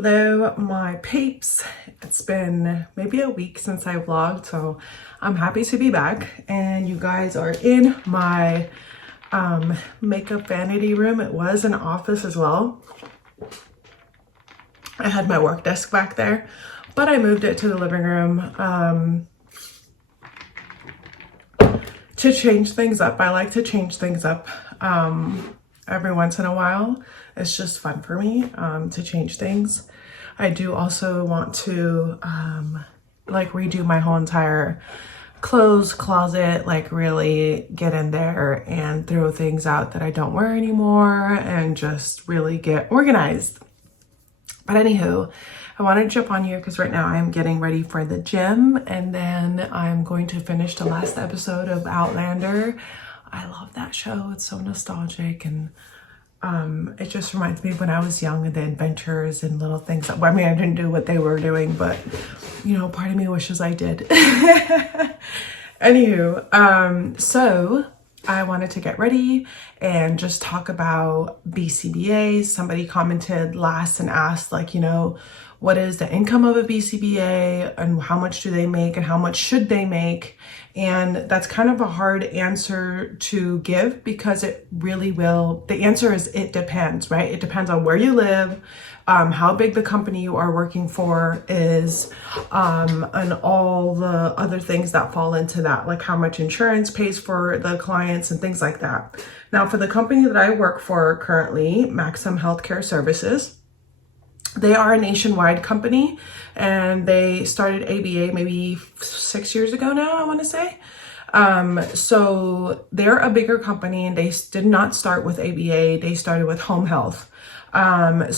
Hello, my peeps. It's been maybe a week since I vlogged, so I'm happy to be back. And you guys are in my makeup vanity room. It was an office as well. I had my work desk back there, but I moved it to the living room to change things up. I like to change things up every once in a while. It's just fun for me to change things. I do also want to like redo my whole entire clothes closet, like really get in there and throw things out that I don't wear anymore and just really get organized. But anywho, I want to jump on here because right now I'm getting ready for the gym, and then I'm going to finish the last episode of Outlander. I love that show. It's so nostalgic, and it just reminds me of when I was young and the adventures and little things. I mean, I didn't do what they were doing, but you know, part of me wishes I did. Anywho, so I wanted to get ready and just talk about BCBA. Somebody commented last and asked, like, you know, what is the income of a BCBA and how much do they make and how much should they make? And that's kind of a hard answer to give because it really will. The answer is it depends, right? It depends on where you live, how big the company you are working for is, and all the other things that fall into that, like how much insurance pays for the clients and things like that. Now, for the company that I work for currently, Maxim Healthcare Services, they are a nationwide company, and they started ABA maybe 6 years ago now, I want to say. So they're a bigger company, and they did not start with ABA. They started with home health. I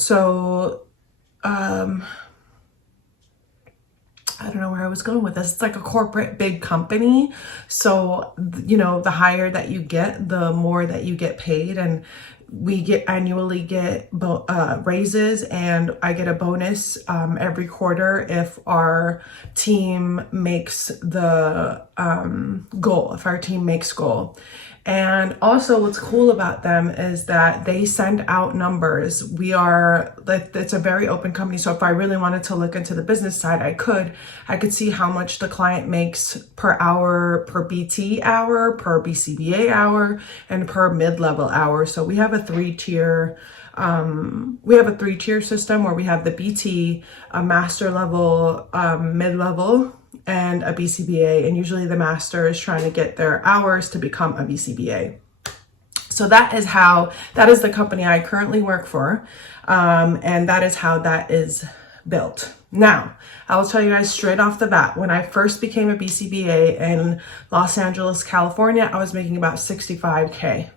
don't know where I was going with this. It's like a corporate big company. So, you know, the higher that you get, the more that you get paid. And we annually get raises, and I get a bonus every quarter if our team makes the goal, if our team makes goal. And also what's cool about them is that they send out numbers. It's a very open company. So if I really wanted to look into the business side, I could see how much the client makes per hour, per BT hour, per BCBA hour, and per mid-level hour. So we have a three-tier system where we have the BT, a master level, mid-level, and a BCBA, and usually the master is trying to get their hours to become a BCBA. So that is the company I currently work for, and that is how that is built. Now, I will tell you guys straight off the bat, when I first became a BCBA in Los Angeles, California, I was making about $65K.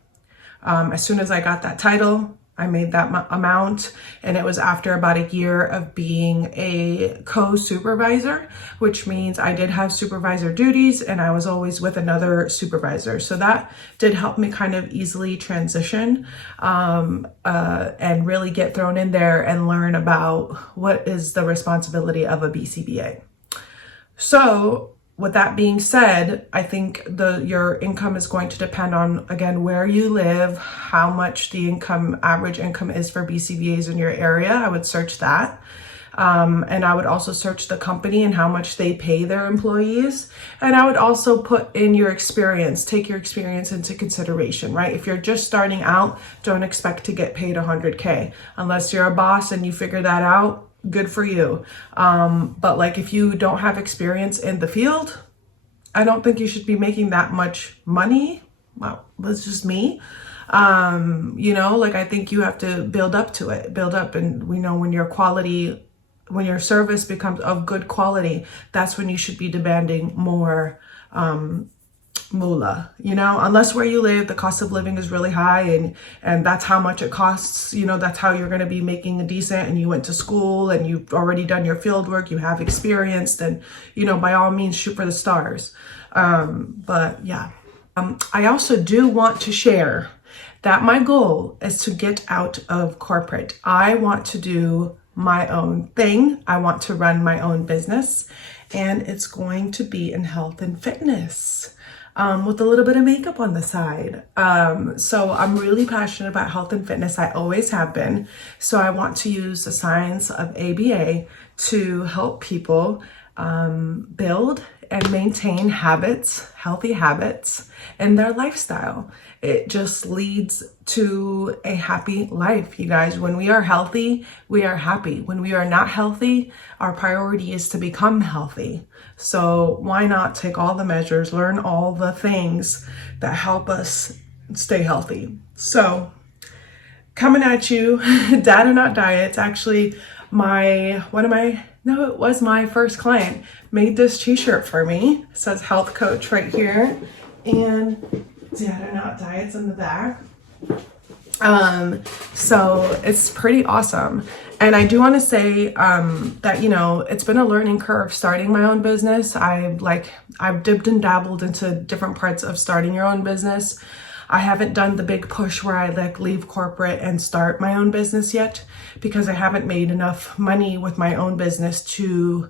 As soon as I got that title, I made that amount, and it was after about a year of being a co-supervisor, which means I did have supervisor duties and I was always with another supervisor. So that did help me kind of easily transition and really get thrown in there and learn about what is the responsibility of a BCBA. So with that being said, I think your income is going to depend on, again, where you live, how much the average income is for BCBAs in your area. I would search that. And I would also search the company and how much they pay their employees. And I would also put in your experience, take your experience into consideration, right? If you're just starting out, don't expect to get paid 100K. Unless you're a boss and you figure that out, good for you. But like if you don't have experience in the field, I don't think you should be making that much money. Well, that's just me. You know, like I think you have to build up to it, and we know when your service becomes of good quality, that's when you should be demanding more moolah, you know, unless where you live, the cost of living is really high and that's how much it costs, you know, that's how you're going to be making a decent, and you went to school and you've already done your field work, you have experience, then, you know, by all means, shoot for the stars. But yeah, I also do want to share that my goal is to get out of corporate. I want to do my own thing. I want to run my own business, and it's going to be in health and fitness. with a little bit of makeup on the side. So I'm really passionate about health and fitness. I always have been. So I want to use the science of ABA to help people build and maintain habits, healthy habits in their lifestyle. It just leads to a happy life, you guys. When we are healthy, we are happy. When we are not healthy, our priority is to become healthy. So why not take all the measures, learn all the things that help us stay healthy? So coming at you, Data Not Diets. Actually, it was my first client made this t-shirt for me. It says health coach right here, and Data Not Diets in the back. So it's pretty awesome. And I do want to say that, you know, it's been a learning curve starting my own business. I've dipped and dabbled into different parts of starting your own business. I haven't done the big push where I leave corporate and start my own business yet, because I haven't made enough money with my own business to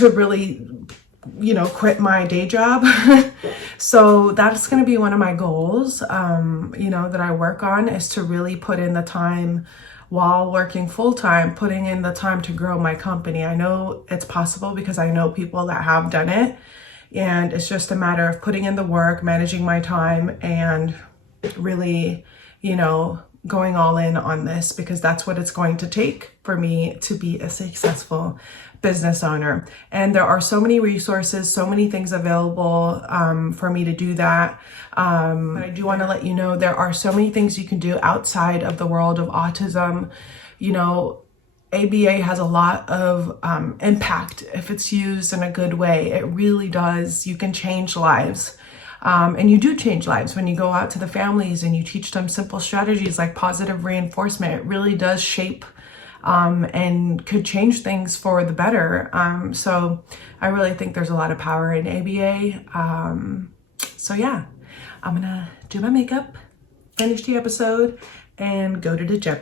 really, you know, quit my day job. So that's going to be one of my goals, you know, that I work on, is to really put in the time while working full-time, putting in the time to grow my company. I know it's possible because I know people that have done it, and it's just a matter of putting in the work, managing my time, and really, you know, going all in on this, because that's what it's going to take for me to be a successful business owner. And there are so many resources, so many things available for me to do that. But I do want to let you know there are so many things you can do outside of the world of autism. You know, ABA has a lot of impact if it's used in a good way. It really does. You can change lives. And you do change lives when you go out to the families and you teach them simple strategies like positive reinforcement. It really does shape and could change things for the better. So I really think there's a lot of power in ABA. So yeah, I'm gonna do my makeup, finish the episode, and go to the gym.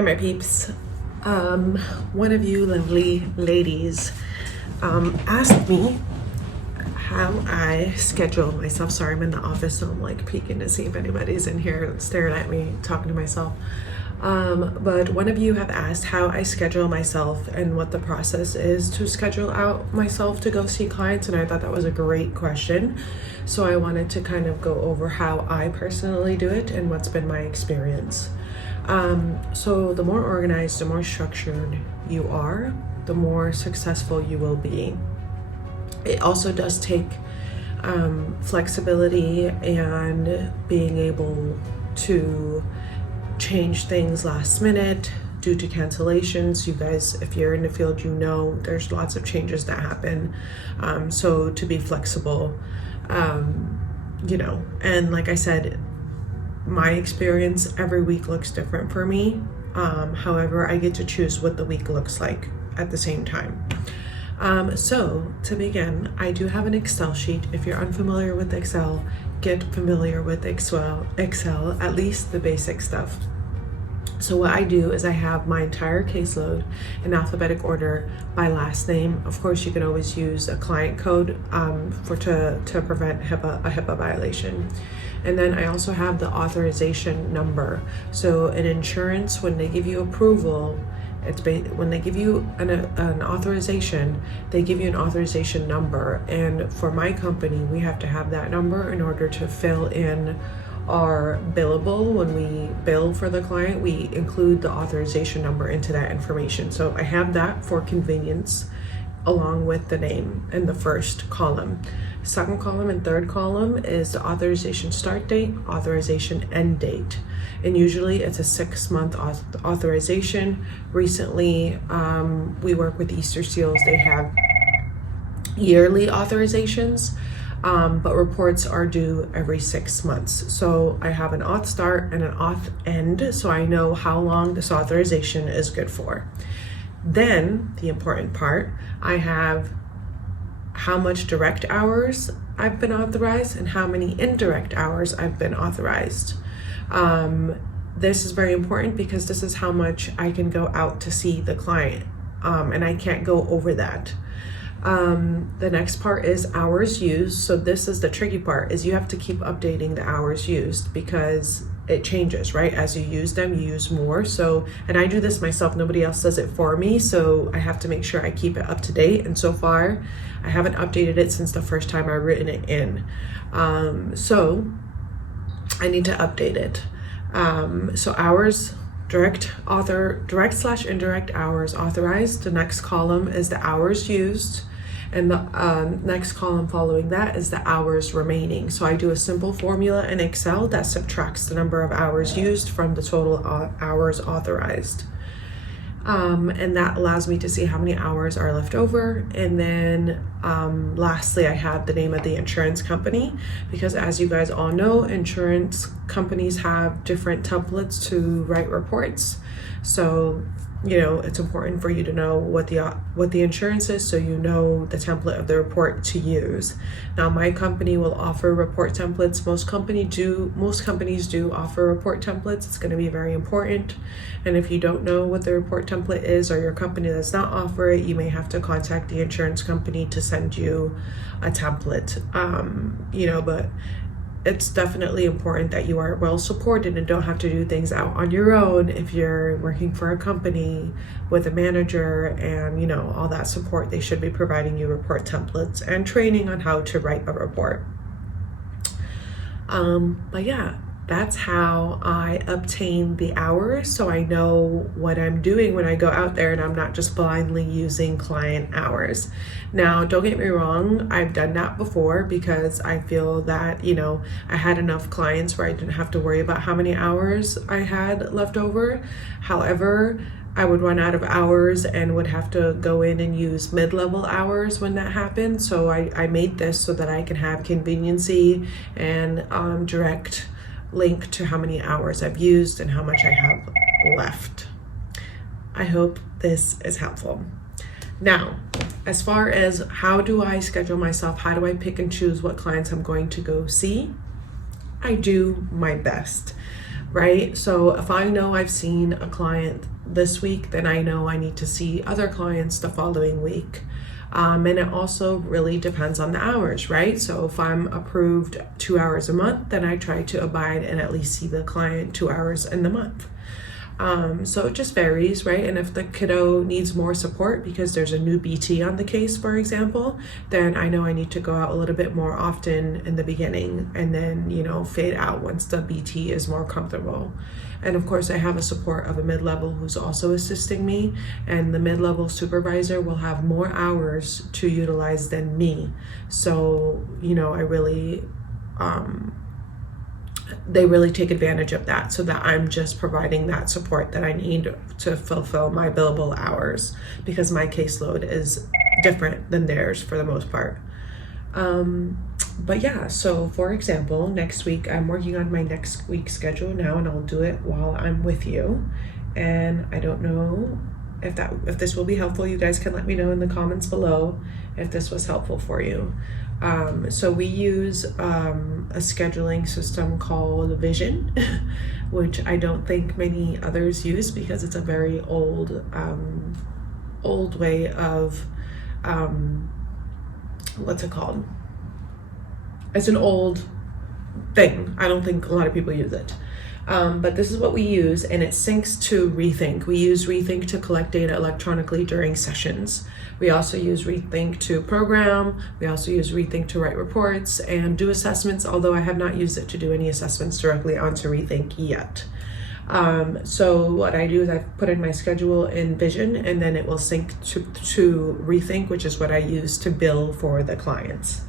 Hi, my peeps. One of you lovely ladies asked me how I schedule myself. Sorry, I'm in the office, so I'm like peeking to see if anybody's in here staring at me, talking to myself. But one of you have asked how I schedule myself and what the process is to schedule out myself to go see clients, and I thought that was a great question. So I wanted to kind of go over how I personally do it and what's been my experience. So the more organized, the more structured you are, the more successful you will be. It also does take flexibility and being able to change things last minute due to cancellations. You guys, if you're in the field, you know there's lots of changes that happen. So to be flexible, and like I said, my experience every week looks different for me. However, I get to choose what the week looks like at the same time. So to begin, I do have an Excel sheet. If you're unfamiliar with Excel, get familiar with Excel, at least the basic stuff. So what I do is I have my entire caseload in alphabetic order by last name. Of course, you can always use a client code to prevent a HIPAA violation. And then I also have the authorization number. So in insurance, when they give you approval, when they give you an authorization, they give you an authorization number. And for my company, we have to have that number in order to fill in our billable. When we bill for the client, we include the authorization number into that information. So I have that for convenience, along with the name in the first column. Second column and third column is the authorization start date, authorization end date. And usually it's a 6-month authorization. Recently, we work with Easter Seals. They have yearly authorizations, but reports are due every 6 months. So I have an auth start and an auth end, so I know how long this authorization is good for. Then the important part, I have how much direct hours I've been authorized and how many indirect hours I've been authorized. This is very important because this is how much I can go out to see the client, and I can't go over that. The next part is hours used. So this is the tricky part, is you have to keep updating the hours used because it changes, right? As you use them, you use more. So, and I do this myself, nobody else does it for me. So I have to make sure I keep it up to date. And so far, I haven't updated it since the first time I've written it in. So I need to update it. So hours, direct/indirect hours authorized. The next column is the hours used. And the next column following that is the hours remaining. So I do a simple formula in Excel that subtracts the number of hours used from the total hours authorized. And that allows me to see how many hours are left over. And then lastly, I have the name of the insurance company, because as you guys all know, insurance companies have different templates to write reports. So it's important for you to know what the insurance is, so you know the template of the report to use. Now, my company will offer report templates. Most companies do offer report templates. It's going to be very important. And if you don't know what the report template is, or your company does not offer it, you may have to contact the insurance company to send you a template. But it's definitely important that you are well supported and don't have to do things out on your own if you're working for a company with a manager and all that support. They should be providing you report templates and training on how to write a report. But yeah, that's how I obtain the hours, so I know what I'm doing when I go out there and I'm not just blindly using client hours. Now, don't get me wrong, I've done that before because I feel that, I had enough clients where I didn't have to worry about how many hours I had left over. However, I would run out of hours and would have to go in and use mid-level hours when that happened. So I made this so that I can have conveniency and direct link to how many hours I've used and how much I have left. I hope this is helpful. Now, as far as how do I schedule myself, how do I pick and choose what clients I'm going to go see? I do my best. right? So if I know I've seen a client this week, then I know I need to see other clients the following week. And it also really depends on the hours, right? So if I'm approved 2 hours a month, then I try to abide and at least see the client 2 hours in the month. So it just varies, right? And if the kiddo needs more support because there's a new BT on the case, for example, then I know I need to go out a little bit more often in the beginning and then, you know, fade out once the BT is more comfortable. And of course, I have a support of a mid-level who's also assisting me, and the mid-level supervisor will have more hours to utilize than me. So, you know, they really take advantage of that, so that I'm just providing that support that I need to fulfill my billable hours, because my caseload is different than theirs for the most part. But yeah, so for example, next week I'm working on my next week's schedule now, and I'll do it while I'm with you. And I don't know if this will be helpful. You guys can let me know in the comments below if this was helpful for you. So we use a scheduling system called Vision, which I don't think many others use because it's a very old way of, what's it called? It's an old thing. I don't think a lot of people use it. But this is what we use, and it syncs to Rethink. We use Rethink to collect data electronically during sessions. We also use Rethink to program. We also use Rethink to write reports and do assessments, although I have not used it to do any assessments directly onto Rethink yet. So what I do is I put in my schedule in Vision, and then it will sync to Rethink, which is what I use to bill for the clients.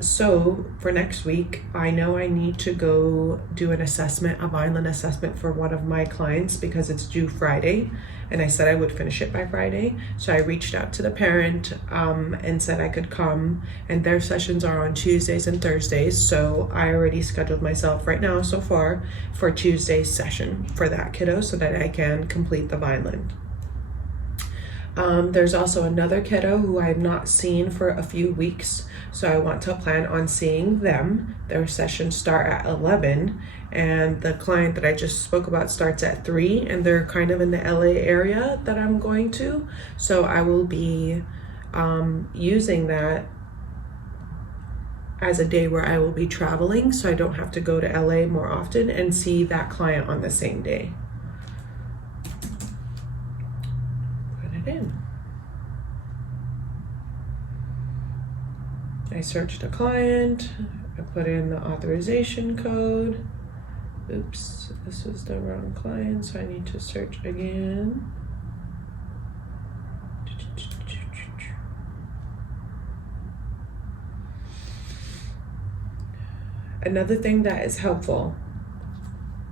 So for next week, I know I need to go do an assessment, a Vineland assessment for one of my clients because it's due Friday, and I said I would finish it by Friday. So I reached out to the parent and said I could come, and their sessions are on Tuesdays and Thursdays. So I already scheduled myself right now so far for Tuesday's session for that kiddo so that I can complete the Vineland. There's also another kiddo who I've not seen for a few weeks, so I want to plan on seeing them. Their sessions start at 11, and the client that I just spoke about starts at 3, and they're kind of in the LA area that I'm going to, so I will be using that as a day where I will be traveling, so I don't have to go to LA more often and see that client on the same day. In. I searched a client, I put in the authorization code. Oops, this is the wrong client, so I need to search again. Another thing that is helpful,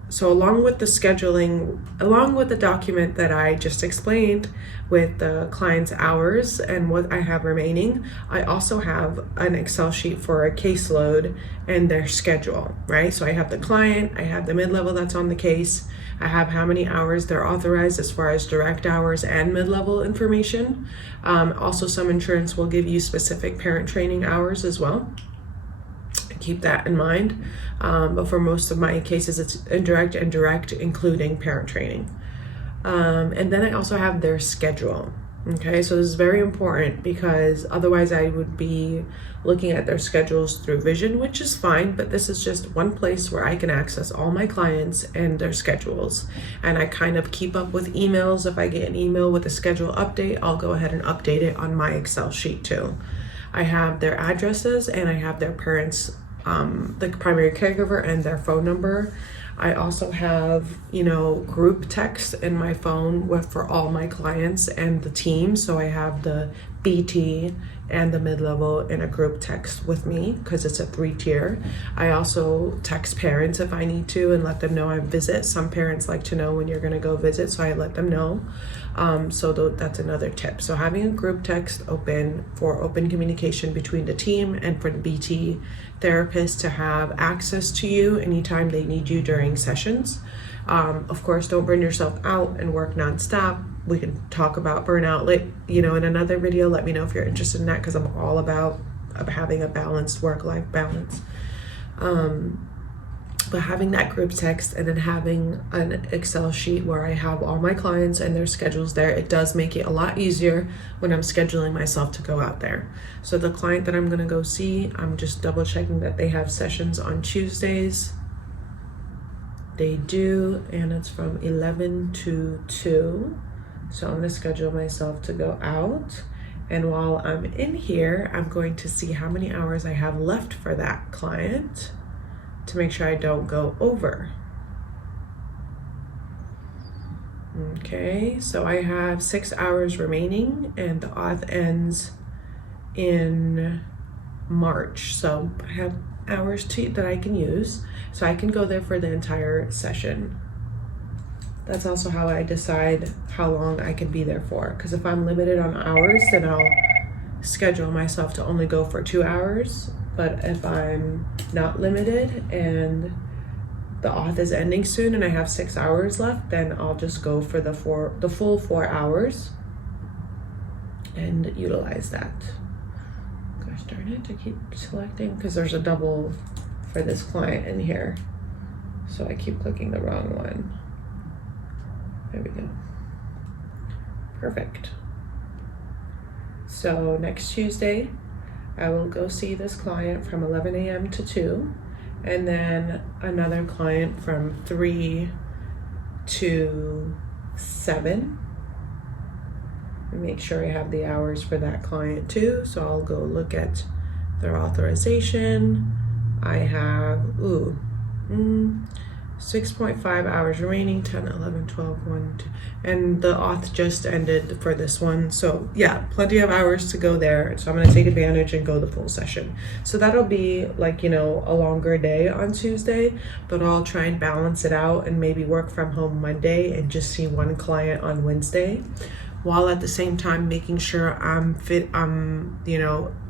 so along with the scheduling, along with the document that I just explained with the client's hours and what I have remaining, I also have an Excel sheet for a caseload and their schedule, right? So I have the client, I have the mid-level that's on the case, I have how many hours they're authorized as far as direct hours and mid-level information. Also, some insurance will give you specific parent training hours as well. Keep that in mind. But for most of my cases, it's indirect and direct, including parent training. And then I also have their schedule. Okay, so this is very important because otherwise I would be looking at their schedules through Vision, which is fine, but this is just one place where I can access all my clients and their schedules. And I kind of keep up with emails. If I get an email with a schedule update, I'll go ahead and update it on my Excel sheet too. I have their addresses and I have their parents, the primary caregiver and their phone number. I also have, group text in my phone for all my clients and the team. So I have the BT and the mid-level in a group text with me because it's a 3-tier. I also text parents if I need to and let them know I visit. Some parents like to know when you're going to go visit, so I let them know. So that's another tip. So having a group text open for open communication between the team and for the BT therapist to have access to you anytime they need you during sessions. Of course, don't burn yourself out and work nonstop. We can talk about burnout, in another video. Let me know if you're interested in that because I'm all about having a balanced work-life balance. But having that group text and then having an Excel sheet where I have all my clients and their schedules there, it does make it a lot easier when I'm scheduling myself to go out there. So the client that I'm gonna go see, I'm just double checking that they have sessions on Tuesdays. They do, and it's from 11 to 2. So I'm gonna schedule myself to go out. And while I'm in here, I'm going to see how many hours I have left for that client to make sure I don't go over. Okay, so I have 6 hours remaining and the auth ends in March. So I have hours that I can use. So I can go there for the entire session. That's also how I decide how long I can be there for. Because if I'm limited on hours, then I'll schedule myself to only go for 2 hours. But if I'm not limited and the auth is ending soon and I have 6 hours left, then I'll just go for the full 4 hours and utilize that. Gosh darn it, I keep selecting because there's a double for this client in here. So I keep clicking the wrong one. There we go. Perfect. So next Tuesday, I will go see this client from 11 a.m. to 2, and then another client from 3 to 7. And make sure I have the hours for that client too. So I'll go look at their authorization. I have, 6.5 hours remaining, 10, 11, 12, 1, 2, and the auth just ended for this one. So yeah, plenty of hours to go there. So I'm gonna take advantage and go the full session. So that'll be like, a longer day on Tuesday, but I'll try and balance it out and maybe work from home Monday and just see one client on Wednesday, while at the same time making sure I'm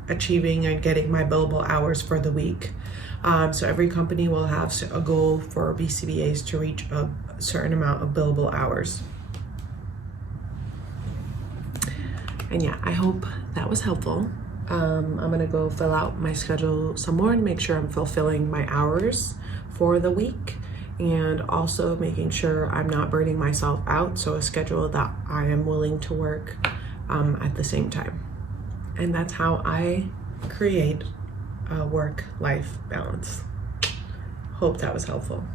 achieving and getting my billable hours for the week. So every company will have a goal for BCBAs to reach a certain amount of billable hours. And yeah, I hope that was helpful. I'm gonna go fill out my schedule some more and make sure I'm fulfilling my hours for the week, and also making sure I'm not burning myself out. So a schedule that I am willing to work at the same time. And that's how I create a work-life balance. Hope that was helpful.